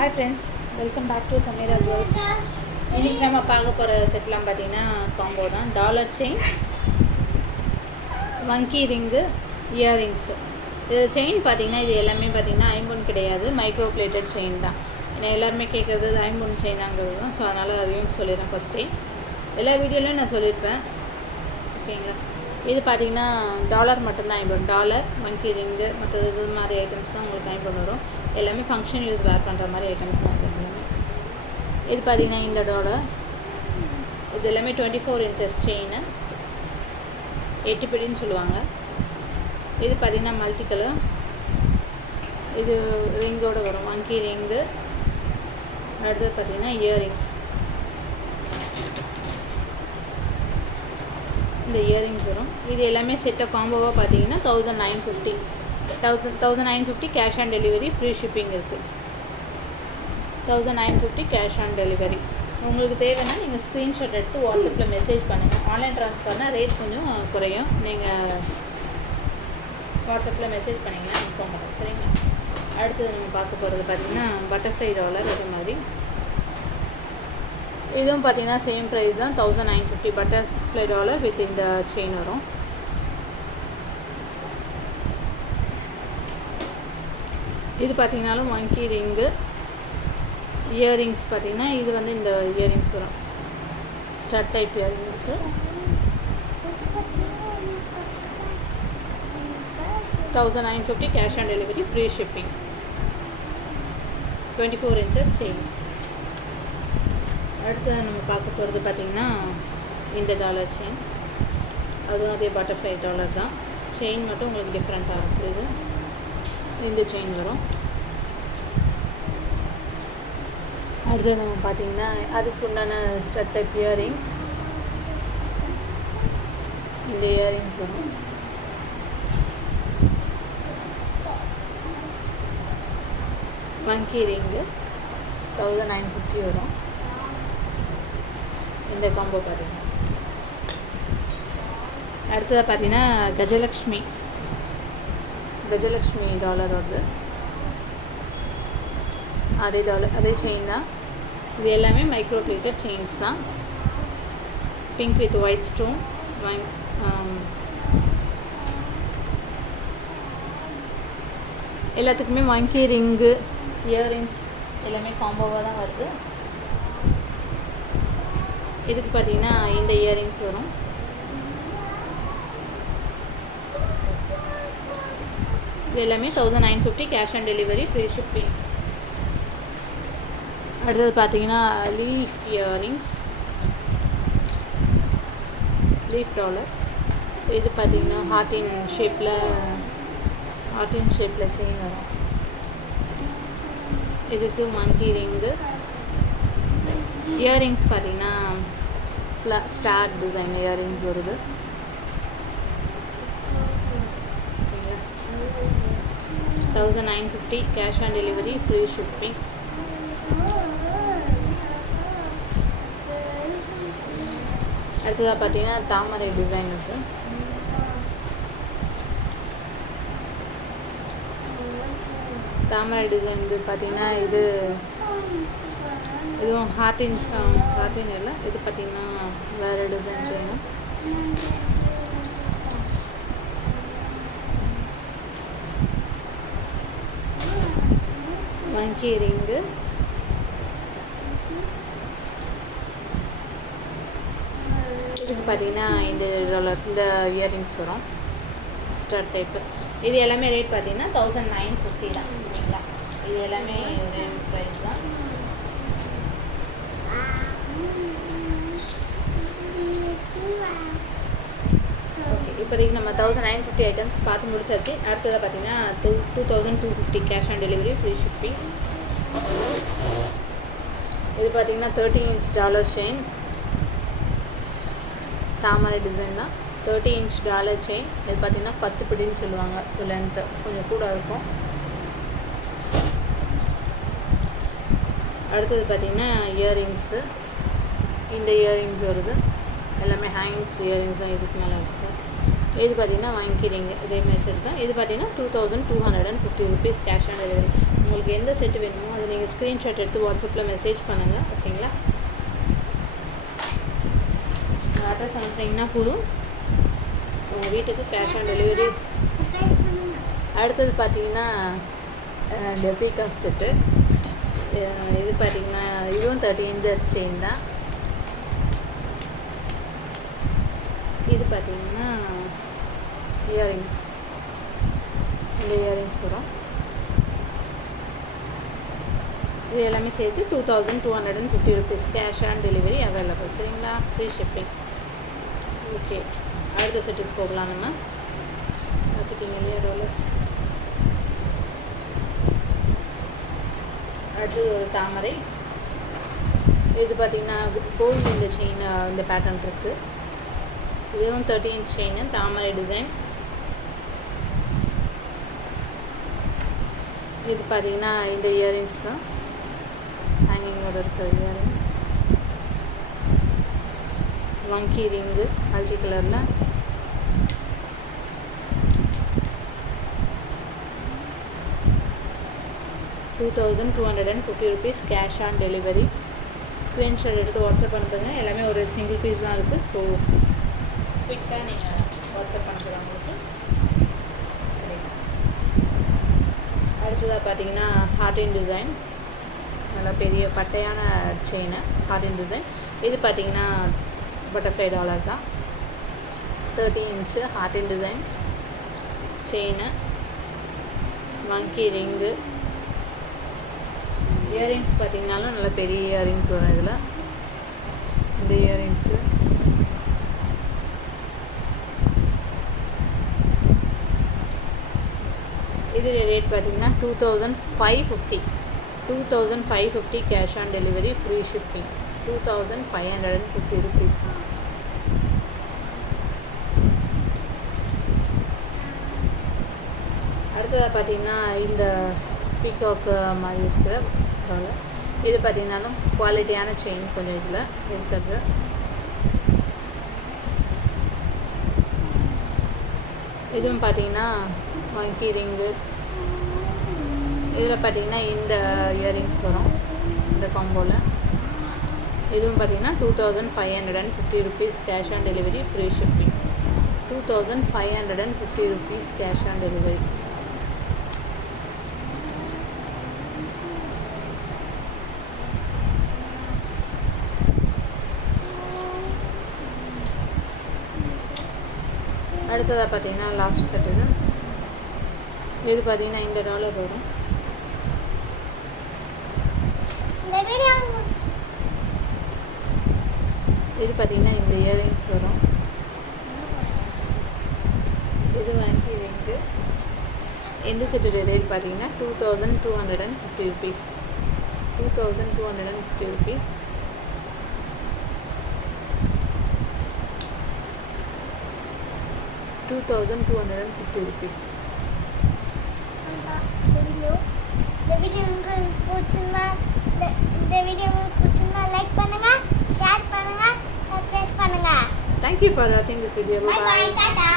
Hi friends, welcome back to Samira Jewels. இன்னைக்கு நம்ம பார்க்க போகிற செட்லாம் பார்த்தீங்கன்னா காம்போ தான். டாலர் செயின், வங்கி ரிங்கு, இயரிங்ஸு. இது செயின் பார்த்தீங்கன்னா இது எல்லாமே பார்த்தீங்கன்னா ஐம்பொன் கிடையாது, மைக்ரோ பிளேட்டட் செயின் தான். ஏன்னா எல்லாருமே கேட்குறது ஐம்பொன் செயினாங்கிறது தான். ஸோ அதனால் அதையும் சொல்லிடுறேன் ஃபஸ்ட்டே. எல்லா வீடியோலையும் நான் சொல்லியிருப்பேன், ஓகேங்களா. இது பார்த்தீங்கன்னா டாலர் மட்டும்தான் ஐம்பொன். டாலர், வங்கி ரிங்கு, மற்றது இது மாதிரி ஐட்டம்ஸ் தான் உங்களுக்கு ஐம்பொன் வரும். எல்லாமே ஃபங்க்ஷன் யூஸ் வேர் பண்ணுற மாதிரி ஐட்டம்ஸ் தான் இது எல்லாமே. இது பார்த்தீங்கன்னா இந்த டாலர், இது எல்லாமே 24 inches செயின், 8 பிடின்னு சொல்லுவாங்க. இது பார்த்தீங்கன்னா மல்டி கலர், இது ரிங்கோடு வரும், வங்கி ரிங்கு. அடுத்தது பார்த்தீங்கன்னா இயரிங்ஸ், இந்த இயரிங்ஸ் வரும். இது எல்லாமே செட்டாக காம்போவாக பார்த்தீங்கன்னா 1950 cash on delivery, free shipping இருக்குது. 1950 கேஷ் ஆன் டெலிவரி. உங்களுக்கு தேவைன்னா நீங்கள் ஸ்க்ரீன்ஷாட் எடுத்து வாட்ஸ்அப்பில் மெசேஜ் பண்ணுங்கள். ஆன்லைன் ட்ரான்ஸ்ஃபர்னால் ரேட் கொஞ்சம் குறையும். நீங்கள் வாட்ஸ்அப்பில் மெசேஜ் பண்ணிங்கன்னா இன்ஃபார்ம் பண்ணுங்கள், சரிங்களா. அடுத்தது நம்ம பார்க்க போகிறது பார்த்திங்கன்னா பட்டர்ஃப்ளை டாலர். அது மாதிரி இதுவும் பார்த்தீங்கன்னா சேம் ப்ரைஸ் தான், 1950 பட்டர்ஃப்ளை டாலர் வித் இந்த செயின் வரும். இது பார்த்தீங்கன்னாலும் வங்கி ரிங்கு. இயரிங்ஸ் பார்த்தீங்கன்னா இது வந்து இந்த இயரிங்ஸ் வரும், stud type earrings. 1950 cash on delivery, free shipping. 24 inches chain. அடுத்து நம்ம பார்க்க போகிறது பார்த்திங்கன்னா இந்த டாலர் செயின். அதுவும் அதே பட்டர்ஃப்ளை டாலர் தான். செயின் மட்டும் உங்களுக்கு டிஃப்ரெண்ட்டாக இருக்குது. இந்த செயின் வரும். அடுத்து நம்ம பார்த்திங்கன்னா அதுக்கு உண்டான ஸ்டட் டைப் இயரிங்ஸ். இந்த இயரிங்ஸ் வரும். வங்கி ரிங்கு 1950 வரும். இந்த காம்போ பார்த்தீங்கன்னா அடுத்ததாக பார்த்தீங்கன்னா கஜலக்ஷ்மி டாலர் வருது. அதே டாலர், அதே செயின் தான். இது எல்லாமே மைக்ரோ பிளேட்டட் செயின்ஸ் தான். Pink with white stone. எல்லாத்துக்குமே வங்கி ரிங்கு, இயரிங்ஸ் எல்லாமே காம்போவாக தான் வருது. இதுக்கு பார்த்தீங்கன்னா இந்த இயரிங்ஸ் வரும். இது எல்லாமே 1950 cash on delivery, free shipping. அடுத்தது பார்த்தீங்கன்னா லீஃப் இயரிங்ஸ், லீஃப் டாலர். இது பார்த்தீங்கன்னா ஹார்ட்டின் ஷேப்பில் செயின் வரும். இதுக்கு மங்கி ரிங்கு. இயரிங்ஸ் பார்த்தீங்கன்னா ஸ்டார் டிசைன் இயரிங்ஸ் வருது. 1950 cash on delivery, free shipping. அடுத்ததாக பார்த்தீங்கன்னா தாமரை டிசைன் இருக்குது. தாமரை டிசைன் இது பார்த்தீங்கன்னா இதுவும் ஹார்ட்டின் இல்லை, இது பார்த்தீங்கன்னா வேறு டிசைன் செய்யணும். வங்கி ரிங்கு. இதுக்கு பார்த்தீங்கன்னா இந்த இயரிங்ஸ் வரும், ஸ்டட் டைப்பு. இது எல்லாமே ரேட் பார்த்தீங்கன்னா 1950 தான், சரிங்களா. இது எல்லாமே ஒரு ப்ரைஸ் தான். ஓகே, இப்போதைக்கு நம்ம 1950 ஐட்டம்ஸ் பார்த்து முடிச்சாச்சு. அடுத்ததாக பார்த்தீங்கன்னா 2250 cash on delivery, free shipping. இது பார்த்தீங்கன்னா 13 inch டாலர் செயின், தாமரை டிசைன் தான். 30 inch டாலர் செயின். இது பார்த்தீங்கன்னா 10 பிடின்னு சொல்லுவாங்க. ஸோ லென்த்து கொஞ்சம் கூட இருக்கும். அடுத்தது பார்த்திங்கன்னா இயரிங்ஸு. இந்த இயரிங்ஸ் வருது, எல்லாமே ஹேங்கிங்ஸ் இயரிங்ஸ் தான். இதுக்கு மேலே இருக்குது. இது பார்த்திங்கன்னா வங்கி ரிங்கு, இதேமாரி செட் தான். இது பார்த்திங்கன்னா 2250 rupees கேஷ் ஆன் டெலிவரி. உங்களுக்கு எந்த செட்டு வேணுமோ அதை நீங்கள் ஸ்க்ரீன்ஷாட் எடுத்து வாட்ஸ்அப்பில் மெசேஜ் பண்ணுங்கள். ஓகேங்களா? அட்ரஸ் அனுப்புனீங்கன்னா போதும், உங்கள் வீட்டுக்கு கேஷ் ஆன் டெலிவரி. அடுத்தது பார்த்தீங்கன்னா இந்த பீகாக் செட்டு. இது பார்த்தீங்கன்னா இதுவும் 30 inches செயின் தான். இது பார்த்தீங்கன்னா இயரிங்ஸ். இந்த இயரிங்ஸ் வரும். இது எல்லாமே சேர்த்து 2250 rupees cash on delivery available. சரிங்களா? Free shipping. ஓகே, அடுத்த செட்டுக்கு போகலாம். நம்ம பார்த்துட்டீங்க இல்லையா டாலர்ஸ். அடுத்தது ஒரு தாமரை. இது பார்த்திங்கன்னா கோல்டு இந்த செயின் இந்த பேட்டர்ன் இருக்குது. இதுவும் 30 inch செயின், தாமரை டிசைன். இது பார்த்திங்கன்னா இந்த இயரிங்ஸ் தான், ஹேங்கிங்கோட இருக்கிற இயரிங்ஸ். வங்கி ரிங்கு மல்டி கலரில். ₹2250 கேஷ் ஆன் டெலிவரி. ஸ்க்ரீன்ஷாட் எடுத்து வாட்ஸ்அப் அனுப்புங்க. எல்லாமே ஒரு சிங்கிள் பீஸ் தான் இருக்குது. ஸோ குயிக்காக நீங்கள் வாட்ஸ்அப் பண்ணுறோம் உங்களுக்கு. அடுத்ததாக பார்த்தீங்கன்னா ஹார்டின் டிசைன். நல்லா பெரிய பட்டையான செயின் ஹார்டின் டிசைன். இது பார்த்தீங்கன்னா பட்டர்ஃப்ளை டாலர் தான். 30 inch ஹார்டின் டிசைன் செயின், வங்கி ரிங்கு. இயரிங்ஸ் பார்த்தீங்கன்னாலும் நல்ல பெரிய இயரிங்ஸ் வரும் இதில். இந்த இயரிங்ஸு இது ரேட் பார்த்தீங்கன்னா 2550 cash on delivery, free shipping. 2550 rupees. அடுத்ததாக பார்த்தீங்கன்னா இந்த பீகாக் மாதிரி இருக்கிற டாலர். இது பார்த்தீங்கன்னாலும் குவாலிட்டியான செயின் கொஞ்சம் இதில் இருக்கிறது. இதுவும் பார்த்தீங்கன்னா வங்கி ரிங்கு. இதில் பார்த்தீங்கன்னா இந்த இயரிங்ஸ் வரும் இந்த காம்போவில். இதுவும் பார்த்தீங்கன்னா 2550 rupees cash on delivery, free shipping. 2550 rupees cash on delivery. அடுத்ததாக பார்த்தீங்கன்னா லாஸ்ட் செட். இது பார்த்தீங்கன்னா இந்த டாலர் வரும். இது பார்த்தீங்கன்னா இந்த இயரிங்ஸ் வரும். இது வாங்கி ரிங்கு. இந்த செட்டோட ரேட் பார்த்தீங்கன்னா 2250 rupees. 2250 rupees. ₹2250. இந்த வீடியோ உங்களுக்கு பிடிச்சிருந்தா லைக் பண்ணுங்க, ஷேர் பண்ணுங்க, சப்ஸ்கிரைப் பண்ணுங்க. Thank you for watching this video. Bye bye. Bye bye. Tata.